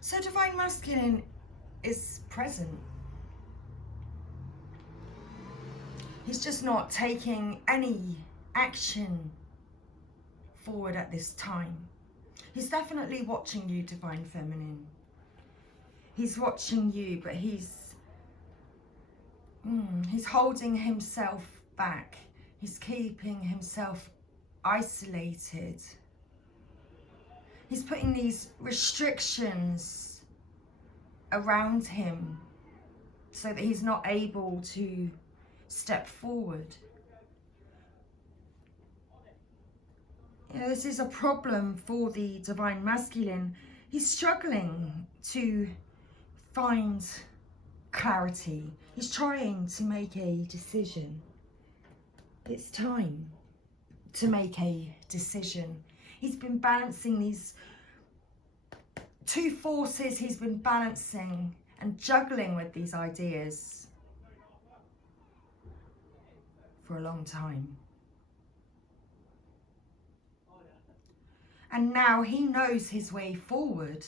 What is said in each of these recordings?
So Divine Masculine is present. He's just not taking any action forward at this time. He's definitely watching you, Divine Feminine. He's watching you, but he's holding himself back. He's keeping himself isolated. He's putting these restrictions around him so that he's not able to step forward. You know, this is a problem for the Divine Masculine. He's struggling to find clarity. He's trying to make a decision. It's time to make a decision. He's been balancing these two forces. He's been balancing and juggling with these ideas for a long time. And now he knows his way forward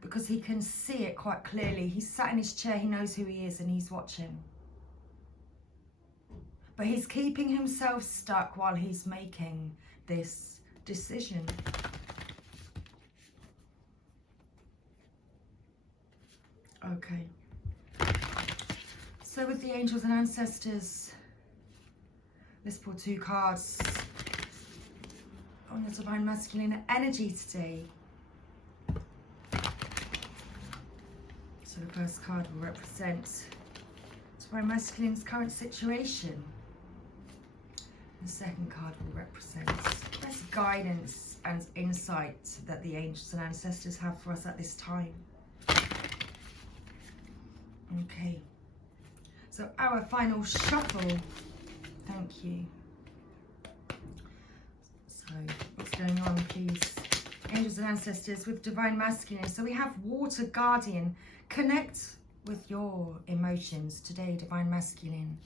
because he can see it quite clearly. He's sat in his chair, he knows who he is, and he's watching. But he's keeping himself stuck while he's making this decision. Okay. So with the angels and ancestors, let's pull 2 cards on the Divine Masculine energy today. So the first card will represent Divine Masculine's current situation. The second card will represent best guidance and insight that the angels and ancestors have for us at this time. Okay. So our final shuffle. Thank you. So what's going on, please? Angels and ancestors with Divine Masculine. So we have Water Guardian. Connect with your emotions. Today, Divine Masculine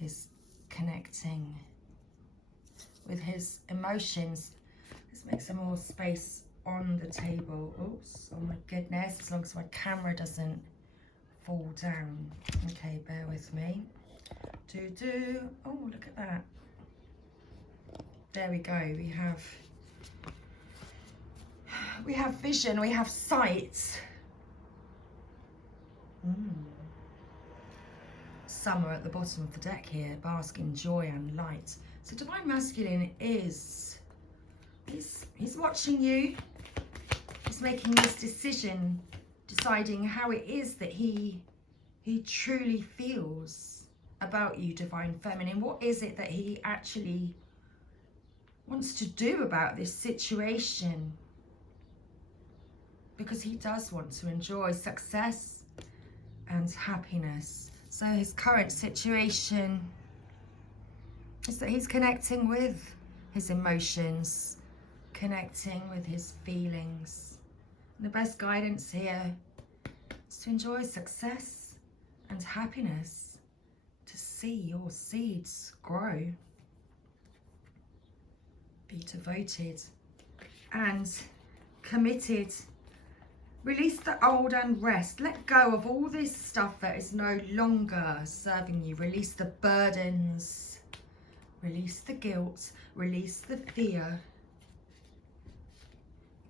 is connecting with his emotions. Let's make some more space on the table. Oops, oh my goodness, as long as my camera doesn't fall down. Okay, bear with me. Oh, look at that. There we go. We have vision, we have sight. Summer at the bottom of the deck here, bask in joy and light. So Divine Masculine is, he's watching you. He's making this decision, deciding how it is that he truly feels about you, Divine Feminine. What is it that he actually wants to do about this situation? Because he does want to enjoy success and happiness. So his current situation is that he's connecting with his emotions, connecting with his feelings. And the best guidance here is to enjoy success and happiness, to see your seeds grow. Be devoted and committed. Release the old and rest. Let go of all this stuff that is no longer serving you. Release the burdens. Release the guilt. Release the fear.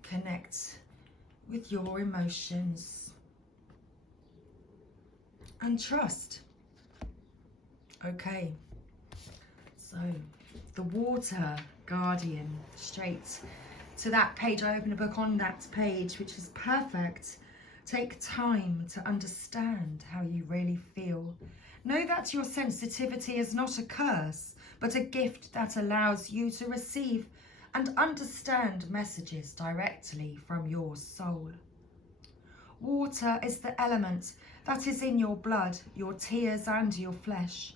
Connect with your emotions. And trust. Okay. So, the Water Guardian, straight to that page. I open a book on that page, which is perfect. Take time to understand how you really feel. Know that your sensitivity is not a curse, but a gift that allows you to receive and understand messages directly from your soul. Water is the element that is in your blood, your tears and your flesh.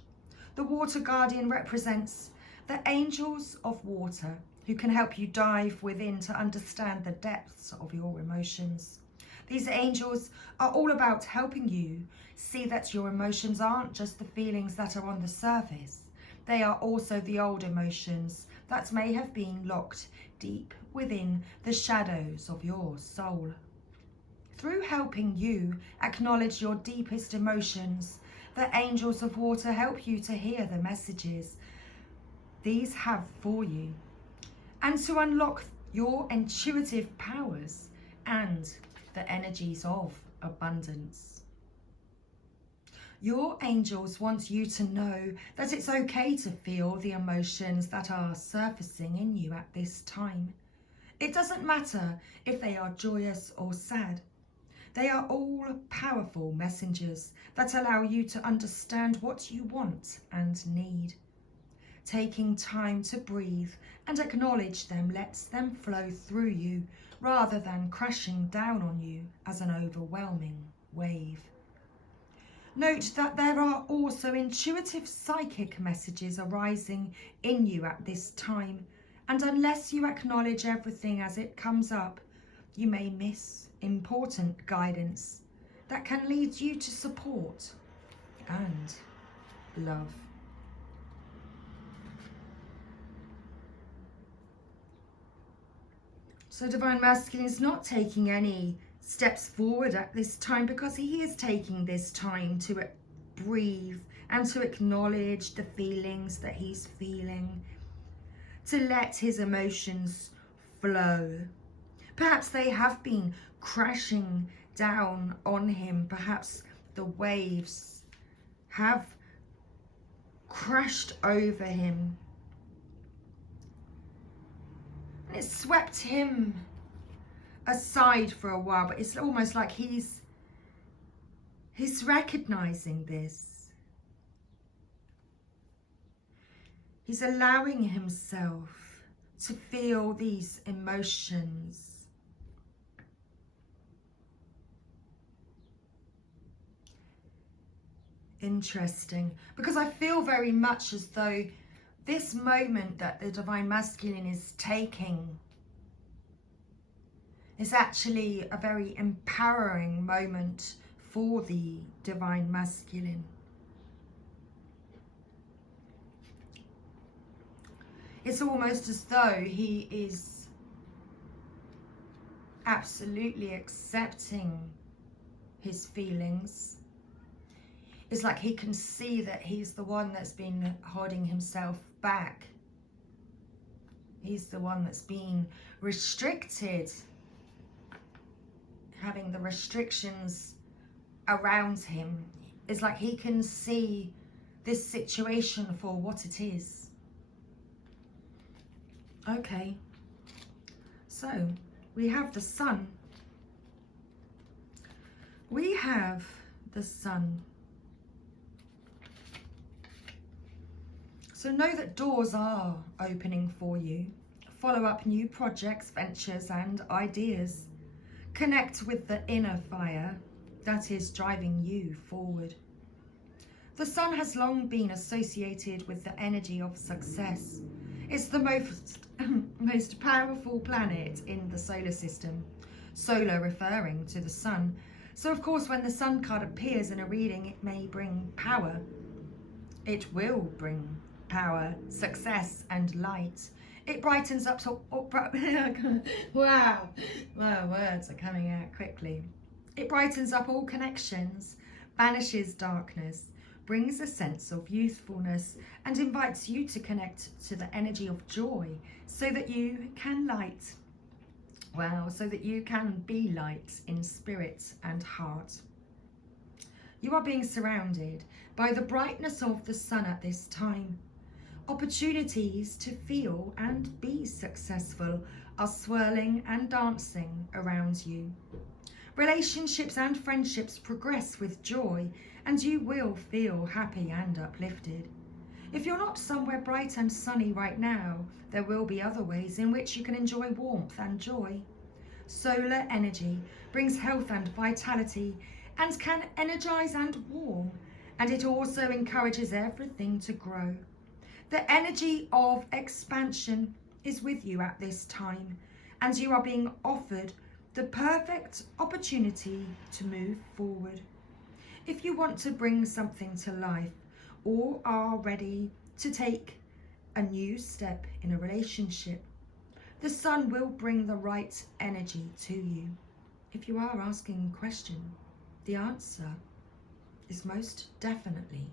The Water Guardian represents the angels of water, who can help you dive within to understand the depths of your emotions. These angels are all about helping you see that your emotions aren't just the feelings that are on the surface. They are also the old emotions that may have been locked deep within the shadows of your soul. Through helping you acknowledge your deepest emotions, the angels of water help you to hear the messages these have for you and to unlock your intuitive powers and the energies of abundance. Your angels want you to know that it's okay to feel the emotions that are surfacing in you at this time. It doesn't matter if they are joyous or sad. They are all powerful messengers that allow you to understand what you want and need. Taking time to breathe and acknowledge them lets them flow through you rather than crashing down on you as an overwhelming wave. Note that there are also intuitive psychic messages arising in you at this time, and unless you acknowledge everything as it comes up, you may miss important guidance that can lead you to support and love. So Divine Masculine is not taking any steps forward at this time because he is taking this time to breathe and to acknowledge the feelings that he's feeling, to let his emotions flow. Perhaps they have been crashing down on him. Perhaps the waves have crashed over him. And it swept him aside for a while, but it's almost like he's recognizing this. He's allowing himself to feel these emotions. Interesting, because I feel very much as though this moment that the Divine Masculine is taking is actually a very empowering moment for the Divine Masculine. It's almost as though he is absolutely accepting his feelings. It's like he can see that he's the one that's been holding himself back. He's the one that's been restricted, having the restrictions around him. It's like he can see this situation for what it is. Okay, so we have the Sun. We have the Sun. So know that doors are opening for you. Follow up new projects, ventures and ideas. Connect with the inner fire that is driving you forward. The Sun has long been associated with the energy of success. It's the most powerful planet in the solar system, solar referring to the Sun. So of course when the Sun card appears in a reading, it may bring power. It will bring power, success and light. It brightens up wow, words are coming out quickly. It brightens up all connections, banishes darkness, brings a sense of youthfulness and invites you to connect to the energy of joy so that you can so that you can be light in spirit and heart. You are being surrounded by the brightness of the Sun at this time. Opportunities to feel and be successful are swirling and dancing around you. Relationships and friendships progress with joy and you will feel happy and uplifted. If you're not somewhere bright and sunny right now, there will be other ways in which you can enjoy warmth and joy. Solar energy brings health and vitality and can energize and warm, and it also encourages everything to grow. The energy of expansion is with you at this time, and you are being offered the perfect opportunity to move forward. If you want to bring something to life or are ready to take a new step in a relationship, the Sun will bring the right energy to you. if you are asking a question, the answer is most definitely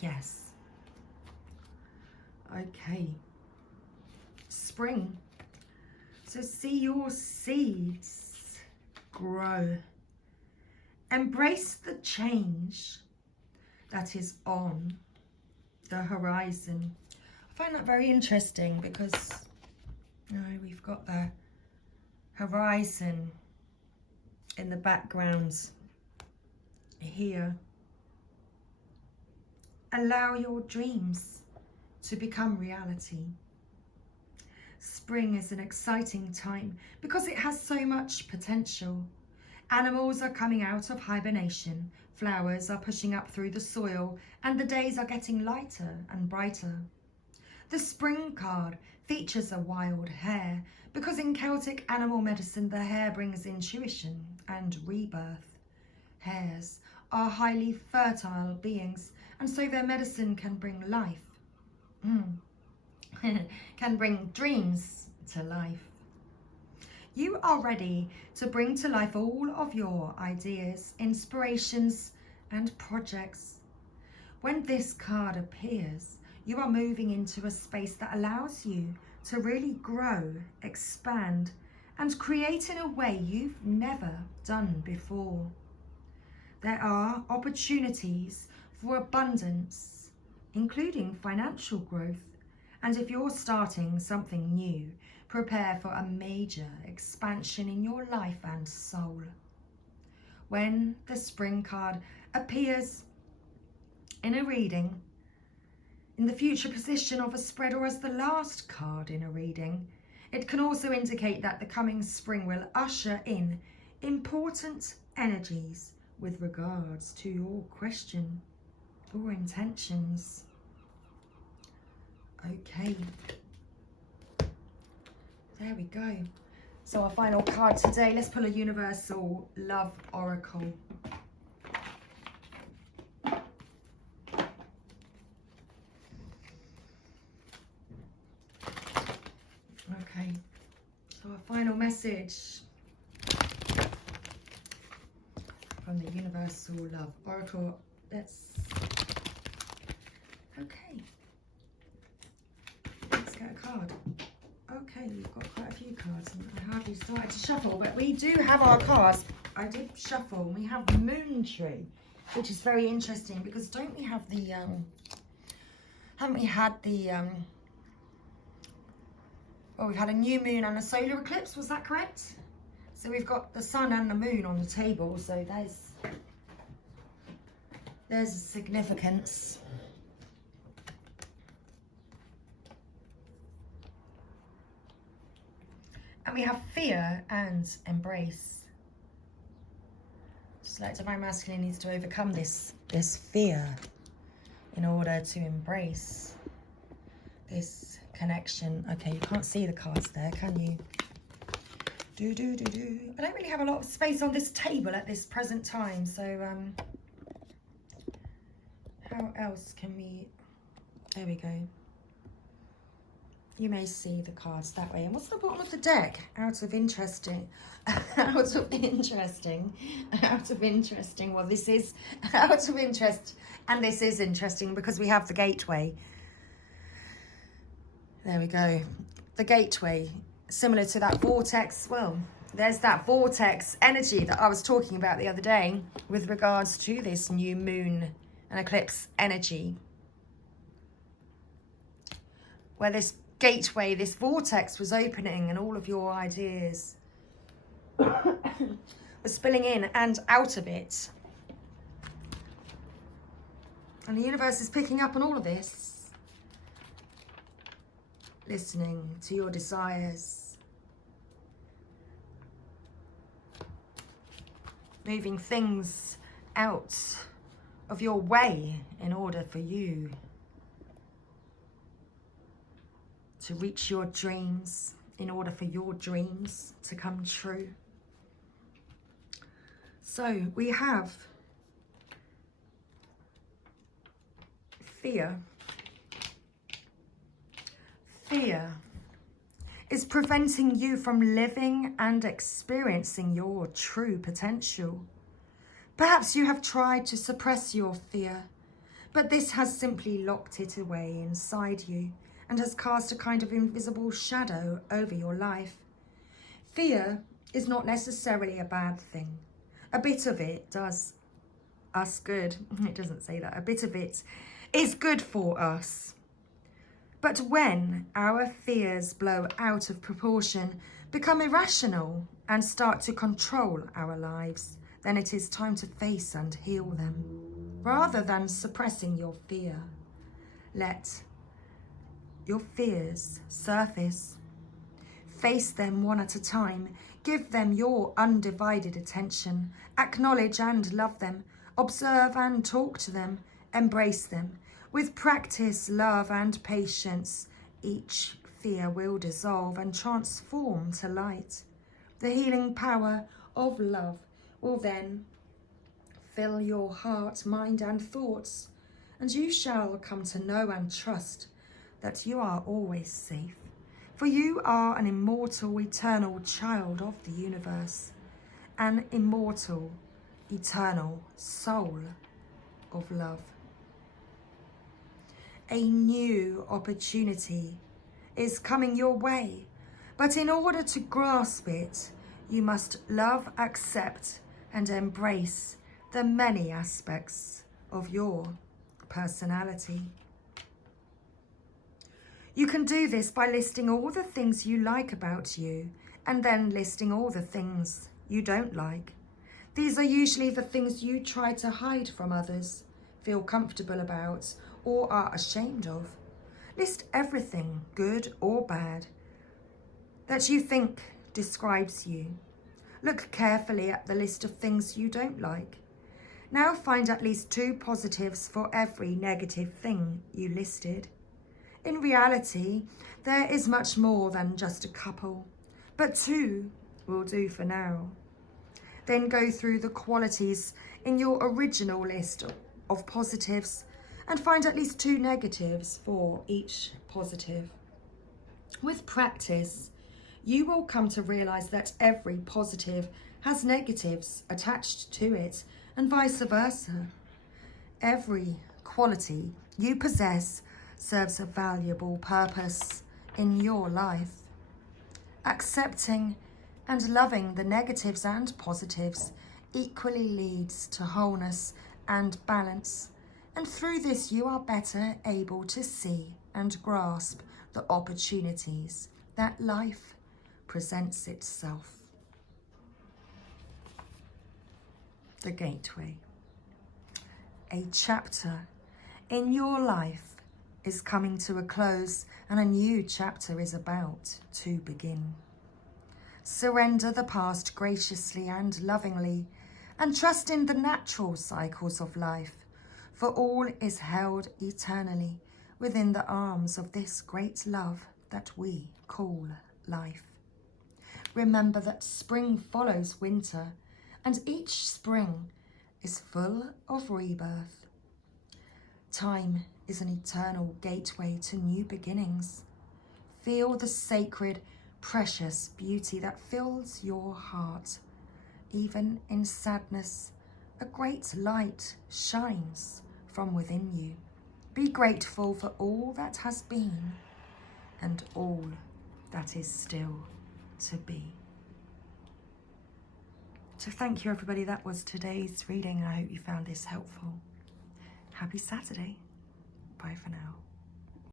yes. Okay. Spring. So see your seeds grow. Embrace the change that is on the horizon. I find that very interesting because we've got the horizon in the background here. Allow your dreams to become reality. Spring is an exciting time because it has so much potential. Animals are coming out of hibernation, flowers are pushing up through the soil, and the days are getting lighter and brighter. The spring card features a wild hare because in Celtic animal medicine the hare brings intuition and rebirth. Hares are highly fertile beings, and so their medicine can bring life. Can bring dreams to life. You are ready to bring to life all of your ideas, inspirations, and projects. When this card appears, you are moving into a space that allows you to really grow, expand, and create in a way you've never done before. There are opportunities for abundance, including financial growth. And if you're starting something new, prepare for a major expansion in your life and soul. When the spring card appears in a reading, in the future position of a spread, or as the last card in a reading, it can also indicate that the coming spring will usher in important energies with regards to your question or intentions. Okay, there we go. So our final card today, let's pull a Universal Love Oracle. Okay, so our final message from the Universal Love Oracle. Let's get a card. Okay, we've got quite a few cards and I hardly started to shuffle, but we do have our cards. I did shuffle. We have the Moon Tree, which is very interesting because don't we have the, haven't we had the, well, we've had a new moon and a solar eclipse, was that correct? So we've got the sun and the moon on the table, so there's a significance. And we have fear and embrace. Just like Divine Masculine needs to overcome this fear in order to embrace this connection. Okay, you can't see the cards there, can you? I don't really have a lot of space on this table at this present time, so how else can we... There we go. You may see the cards that way. And what's the bottom of the deck? Out of interesting. Well, this is out of interest. And this is interesting because we have the gateway. There we go. The gateway, similar to that vortex. Well, there's that vortex energy that I was talking about the other day with regards to this new moon and eclipse energy. Where this gateway, this vortex was opening and all of your ideas were spilling in and out of it. And the universe is picking up on all of this, listening to your desires, moving things out of your way in order for you to reach your dreams, in order for your dreams to come true. So we have fear. Fear is preventing you from living and experiencing your true potential. Perhaps you have tried to suppress your fear, but this has simply locked it away inside you and has cast a kind of invisible shadow over your life. Fear is not necessarily a bad thing. A bit of it does us good. It doesn't say that. A bit of it is good for us. But when our fears blow out of proportion, become irrational, and start to control our lives, then it is time to face and heal them. Rather than suppressing your fear, let your fears surface. Face them one at a time. Give them your undivided attention. Acknowledge and love them. Observe and talk to them. Embrace them. With practice, love and patience, each fear will dissolve and transform to light. The healing power of love will then fill your heart, mind and thoughts, and you shall come to know and trust that you are always safe. For you are an immortal, eternal child of the universe, an immortal, eternal soul of love. A new opportunity is coming your way, but in order to grasp it, you must love, accept, and embrace the many aspects of your personality. You can do this by listing all the things you like about you and then listing all the things you don't like. These are usually the things you try to hide from others, feel comfortable about, or are ashamed of. List everything, good or bad, that you think describes you. Look carefully at the list of things you don't like. Now find at least 2 positives for every negative thing you listed. In reality, there is much more than just a couple, but 2 will do for now. Then go through the qualities in your original list of positives and find at least 2 negatives for each positive. With practice, you will come to realize that every positive has negatives attached to it and vice versa. Every quality you possess serves a valuable purpose in your life. Accepting and loving the negatives and positives equally leads to wholeness and balance, and through this you are better able to see and grasp the opportunities that life presents itself. The Gateway. A chapter in your life is coming to a close and a new chapter is about to begin. Surrender the past graciously and lovingly and trust in the natural cycles of life, for all is held eternally within the arms of this great love that we call life. Remember that spring follows winter, and each spring is full of rebirth. Time is an eternal gateway to new beginnings. Feel the sacred, precious beauty that fills your heart. Even in sadness, a great light shines from within you. Be grateful for all that has been and all that is still to be. So thank you, everybody. That was today's reading, and I hope you found this helpful. Happy Saturday. Bye for now.